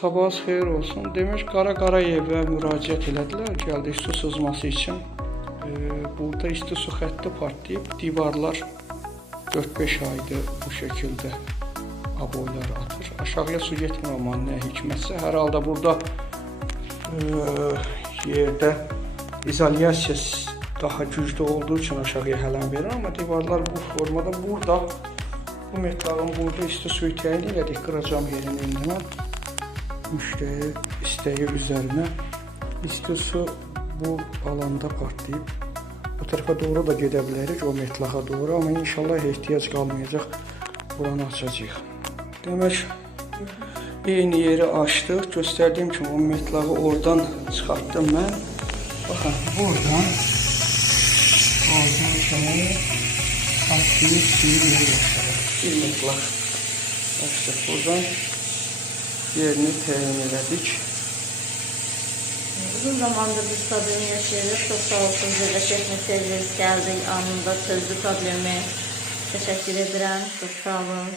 Sabahınız xeyir olsun. Demək, Qara Qarayevə müraciət elədilər, gəldik su sızması üçün. Burada isti su xətti partlayıb, divarlar 4-5 aydır bu şəkildə aboylar atır. Aşağıya su getmir, amma nə hikmətsə. Hər halda burada yerdə izolyasiya daha güclü olduğu üçün aşağıya hələm verir, amma divarlar bu formada. Burada bu metalın burada isti suyu təyin elədik, qıracam yerini indi mən. Müştəri istəyi üzərinə isti su bu alanda partlayıb. Bu tərəfə doğru da gedə bilərik, o metlağa doğru, amma inşallah ehtiyac qalmayacaq, buranı açacağıq. Demək, eyni yeri açdıq, göstərdiyim kimi o metlağı oradan çıxartdım mən. Baxın, buradan olduğu kimi partlayıb suyu yeri başladı. Bir metlaq açdıq buradan. Yerini təyin elədik. Uzun zamandır biz problemi yaşayırıq. Çok sağ olsun, Zirvə servis geldi anında çözdü problemi. Teşekkür ederim. Çok sağ olun.